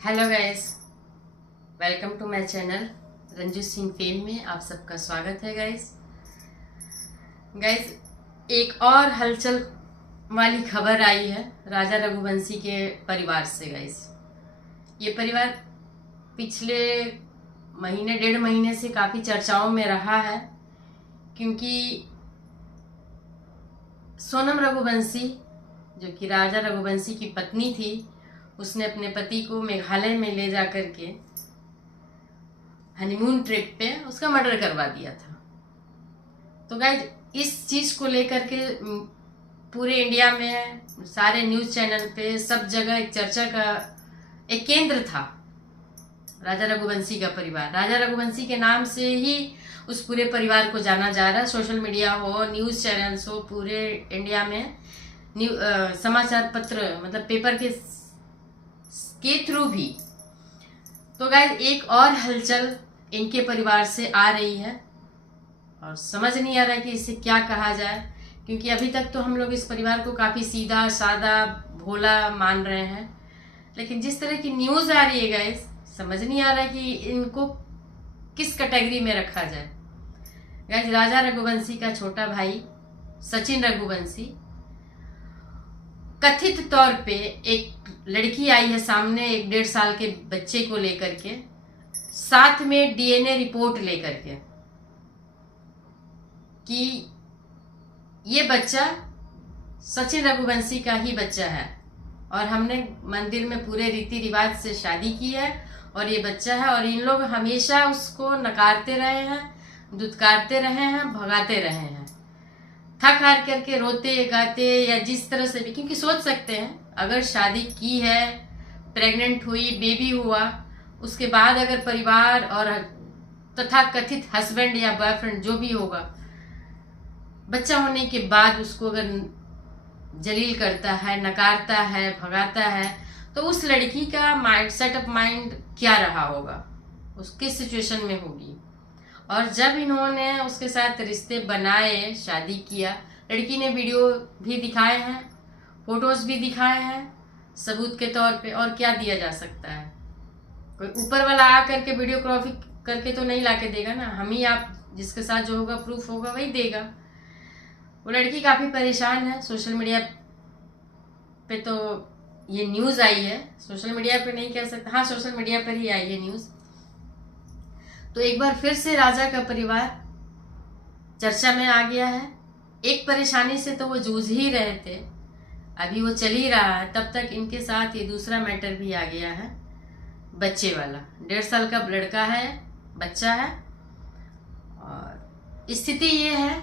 Hello guys, welcome to my channel Ranju Singh fame में आप सबका स्वागत है। गाइस एक और हलचल वाली खबर आई है राजा रघुवंशी के परिवार से। गाइस ये परिवार पिछले महीने डेढ़ महीने से काफ़ी चर्चाओं में रहा है, क्योंकि सोनम रघुवंशी जो कि राजा रघुवंशी की पत्नी थी, उसने अपने पति को मेघालय में ले जा करके हनीमून ट्रिप पे उसका मर्डर करवा दिया था। तो गाइज इस चीज को लेकर के पूरे इंडिया में सारे न्यूज चैनल पे सब जगह एक चर्चा का एक केंद्र था राजा रघुवंशी का परिवार। राजा रघुवंशी के नाम से ही उस पूरे परिवार को जाना जा रहा है। सोशल मीडिया हो, न्यूज चैनल्स हो, पूरे इंडिया में समाचार पत्र मतलब पेपर के थ्रू भी। तो गाइस एक और हलचल इनके परिवार से आ रही है और समझ नहीं आ रहा कि इसे क्या कहा जाए, क्योंकि अभी तक तो हम लोग इस परिवार को काफ़ी सीधा सादा भोला मान रहे हैं, लेकिन जिस तरह की न्यूज़ आ रही है गाइस समझ नहीं आ रहा कि इनको किस कैटेगरी में रखा जाए। गाइस राजा रघुवंशी का छोटा भाई सचिन रघुवंशी कथित तौर पे एक लड़की आई है सामने, एक 1.5 साल के बच्चे को लेकर के, साथ में डीएनए रिपोर्ट लेकर के, कि ये बच्चा सचिन रघुवंशी का ही बच्चा है और हमने मंदिर में पूरे रीति रिवाज से शादी की है और ये बच्चा है। और इन लोग हमेशा उसको नकारते रहे हैं, दुत्कारते रहे हैं, भगाते रहे हैं, थक हार करके रोते गाते या जिस तरह से भी। क्योंकि सोच सकते हैं अगर शादी की है, प्रेग्नेंट हुई, बेबी हुआ, उसके बाद अगर परिवार और तथा कथित हस्बैंड या बॉयफ्रेंड जो भी होगा, बच्चा होने के बाद उसको अगर जलील करता है, नकारता है, भगाता है, तो उस लड़की का माइंड सेट ऑफ माइंड क्या रहा होगा, उस किस सिचुएशन में होगी। और जब इन्होंने उसके साथ रिश्ते बनाए, शादी किया, लड़की ने वीडियो भी दिखाए हैं, फोटोज भी दिखाए हैं सबूत के तौर पे। और क्या दिया जा सकता है? कोई ऊपर वाला आ करके वीडियोग्राफी करके तो नहीं लाके देगा ना, हम ही आप जिसके साथ जो होगा प्रूफ होगा वही देगा। वो लड़की काफ़ी परेशान है। सोशल मीडिया पे तो ये न्यूज़ आई है, सोशल मीडिया पे नहीं कह सकते, हाँ सोशल मीडिया पर ही आई है न्यूज़। तो एक बार फिर से राजा का परिवार चर्चा में आ गया है। एक परेशानी से तो वो जूझ ही रहे थे, अभी वो चल ही रहा है, तब तक इनके साथ ये दूसरा मैटर भी आ गया है, बच्चे वाला। 1.5 साल का लड़का है, बच्चा है। और स्थिति ये है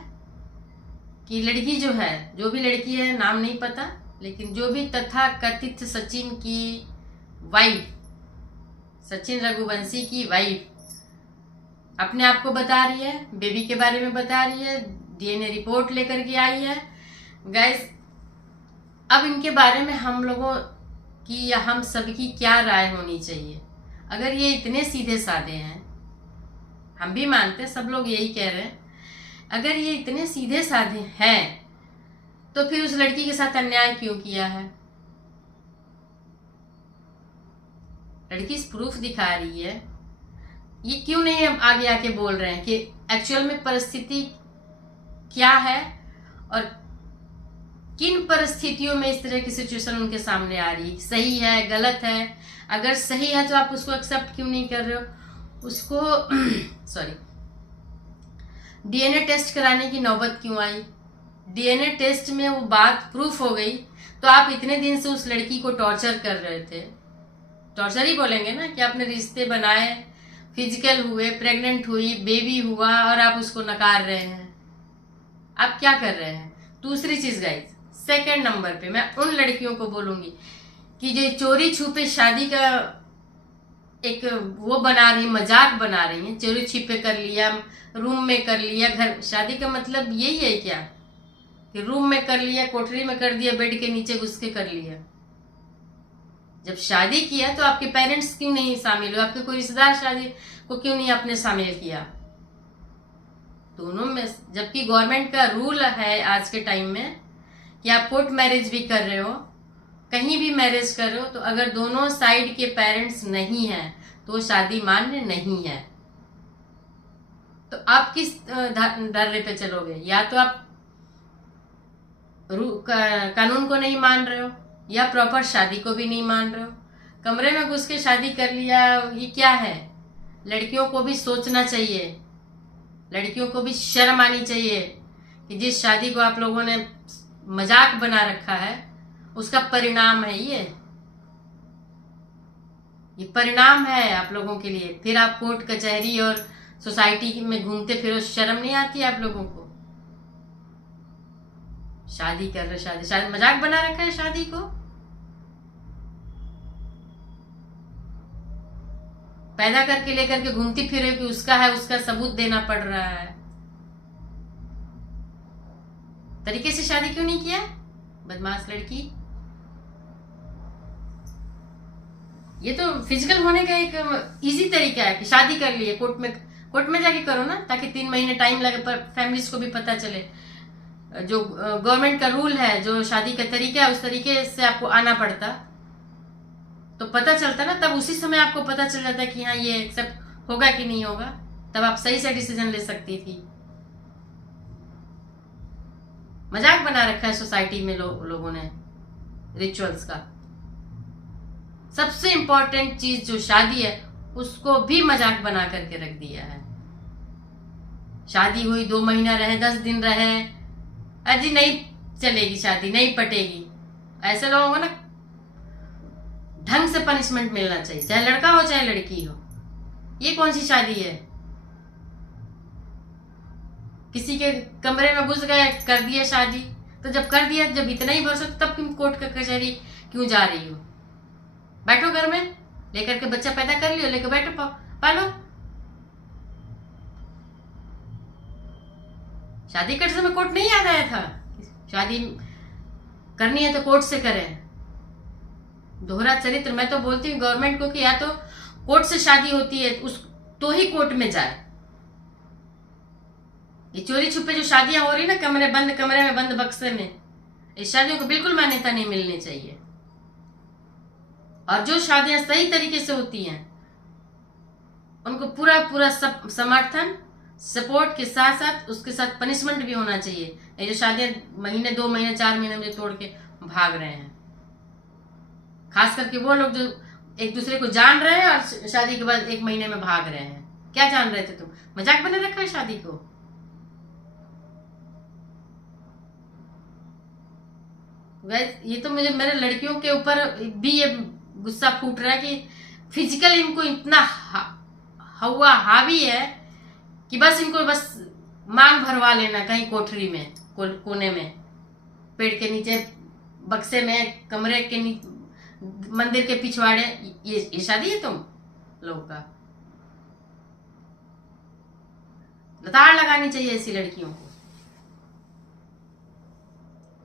कि लड़की जो है, जो भी लड़की है नाम नहीं पता, लेकिन जो भी तथा कथित सचिन की वाइफ, सचिन रघुवंशी की वाइफ अपने आप को बता रही है, बेबी के बारे में बता रही है, डीएनए रिपोर्ट लेकर के आई है। गाइस अब इनके बारे में हम लोगों की या हम सबकी क्या राय होनी चाहिए? अगर ये इतने सीधे साधे हैं, हम भी मानते हैं, सब लोग यही कह रहे हैं, अगर ये इतने सीधे साधे हैं तो फिर उस लड़की के साथ अन्याय क्यों किया है? लड़की प्रूफ दिखा रही है, ये क्यों नहीं हम आगे आके बोल रहे हैं कि एक्चुअल में परिस्थिति क्या है और किन परिस्थितियों में इस तरह की सिचुएशन उनके सामने आ रही है, सही है, गलत है? अगर सही है तो आप उसको एक्सेप्ट क्यों नहीं कर रहे हो? उसको डीएनए टेस्ट कराने की नौबत क्यों आई? डीएनए टेस्ट में वो बात प्रूफ हो गई तो आप इतने दिन से उस लड़की को टॉर्चर कर रहे थे, टॉर्चर ही बोलेंगे ना, कि आपने रिश्ते बनाए, फिजिकल हुए, प्रेग्नेंट हुई, बेबी हुआ और आप उसको नकार रहे हैं। आप क्या कर रहे हैं? दूसरी चीज गाइस, सेकंड नंबर पे मैं उन लड़कियों को बोलूंगी कि जो चोरी छुपे शादी का एक वो बना रही, मजाक बना रही है, चोरी छिपे कर लिया, रूम में कर लिया, घर शादी का मतलब यही है क्या कि रूम में कर लिया, कोठरी में कर दिया, बेड के नीचे घुस के कर लिया? जब शादी किया तो आपके पेरेंट्स क्यों नहीं शामिल हुए? आपके कोई रिश्तेदार शादी को क्यों नहीं आपने शामिल किया? दोनों में, जबकि गवर्नमेंट का रूल है आज के टाइम में कि आप कोर्ट मैरिज भी कर रहे हो कहीं भी मैरिज कर रहे हो तो अगर दोनों साइड के पेरेंट्स नहीं हैं तो वो शादी मान्य नहीं है। तो आप किस डर पे चलोगे? या तो आप कानून को नहीं मान रहे हो या प्रॉपर शादी को भी नहीं मान रहे हो। कमरे में घुस के शादी कर लिया, ये क्या है? लड़कियों को भी सोचना चाहिए, लड़कियों को भी शर्म आनी चाहिए कि जिस शादी को आप लोगों ने मजाक बना रखा है उसका परिणाम है ये परिणाम है आप लोगों के लिए। फिर आप कोर्ट कचहरी और सोसाइटी में घूमते फिरो, शर्म नहीं आती आप लोगों को? शादी कर रहे, शादी मजाक बना रखा है शादी को। पैदा करके लेकर के घूमती फिरे कि उसका है, उसका सबूत देना पड़ रहा है। तरीके से शादी क्यों नहीं किया बदमाश लड़की? ये तो फिजिकल होने का एक इजी तरीका है कि शादी कर लिए, कोर्ट में जाके करो ना, ताकि 3 महीने टाइम लगे पर फैमिलीज को भी पता चले। जो गवर्नमेंट का रूल है, जो शादी का तरीका है, उस तरीके से आपको आना पड़ता तो पता चलता ना। तब उसी समय आपको पता चल जाता कि हाँ ये एक्सेप्ट होगा कि नहीं होगा, तब आप सही से डिसीजन ले सकती थी। मजाक बना रखा है सोसाइटी में लोगों ने रिचुअल्स का। सबसे इंपॉर्टेंट चीज जो शादी है उसको भी मजाक बना करके रख दिया है। शादी हुई 2 महीना रहे, 10 दिन रहे, अजी नहीं चलेगी शादी, नहीं पटेगी। ऐसे लोगों को ना ढंग से पनिशमेंट मिलना चाहिए, चाहे लड़का हो चाहे लड़की हो। ये कौन सी शादी है? किसी के कमरे में घुस गए, कर दिया शादी। तो जब कर दिया, जब इतना ही भरोसा, तब तुम कोर्ट का कचहरी क्यों जा रही हो? बैठो घर में, लेकर के बच्चा पैदा कर लियो, लेकर बैठो, पालो। शादी करते समय कोर्ट नहीं याद आया था? शादी करनी है तो कोर्ट से करें। दोहरा चरित्र। मैं तो बोलती हूँ गवर्नमेंट को कि या तो कोर्ट से शादी होती है उस तो ही कोर्ट में जाए। ये चोरी छुपे जो शादियां हो रही ना, कमरे में बंद बक्से में, इस शादियों को बिल्कुल मान्यता नहीं मिलनी चाहिए। और जो शादियां सही तरीके से होती हैं उनको पूरा समर्थन, सपोर्ट के साथ साथ उसके साथ पनिशमेंट भी होना चाहिए। ये जो शादियां महीने, 2 महीने, 4 महीने में तोड़ के भाग रहे हैं, खास करके वो लोग जो एक दूसरे को जान रहे हैं और शादी के बाद 1 महीने में भाग रहे हैं। क्या जान रहे थे तुम? मजाक बना रखा है शादी को। ये तो मुझे मेरे लड़कियों के ऊपर भी ये गुस्सा फूट रहा है कि फिजिकल इनको इतना हवा हावी है कि बस इनको बस मांग भरवा लेना कहीं कोठरी में, कोने में, पेड़ के नीचे, बक्से में, कमरे के नीचे, मंदिर के पिछवाड़े। ये शादी है तुम लोगों का? लताड़ लगानी चाहिए ऐसी लड़कियों को।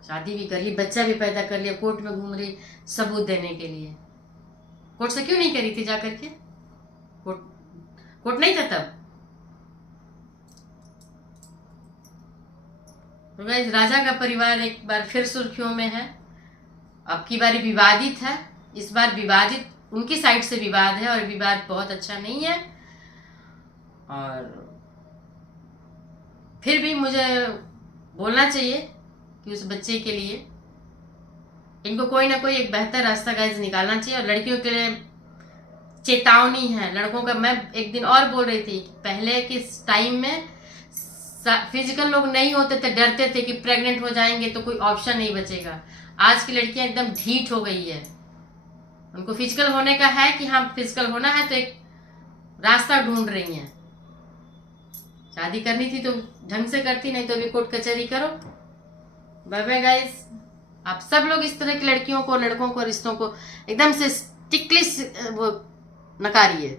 शादी भी कर ली, बच्चा भी पैदा कर लिया, कोर्ट में घूम रही सबूत देने के लिए। कोर्ट से क्यों नहीं करी थी जाकर के? कोर्ट नहीं था तब। तो गाइस, राजा का परिवार एक बार फिर सुर्खियों में है। अब की बारी विवादित है। इस बार विवादित उनकी साइड से विवाद है और विवाद बहुत अच्छा नहीं है। और फिर भी मुझे बोलना चाहिए कि उस बच्चे के लिए इनको कोई ना कोई एक बेहतर रास्ता गाइस निकालना चाहिए। और लड़कियों के लिए चेतावनी है। लड़कों का, मैं एक दिन और बोल रही थी, पहले के टाइम में फिजिकल लोग नहीं होते थे, डरते थे कि प्रेग्नेंट हो जाएंगे तो कोई ऑप्शन नहीं बचेगा। आज की लड़कियां एकदम ढीठ हो गई है। उनको फिजिकल होने का है कि हाँ फिजिकल होना है, तो एक रास्ता ढूंढ रही हैं। शादी करनी थी तो ढंग से करती, नहीं तो अभी कोर्ट कचहरी करो। Bye bye guys. आप सब लोग इस तरह की लड़कियों को, लड़कों को, रिश्तों को एकदम से स्ट्रिक्टली वो नकारिए।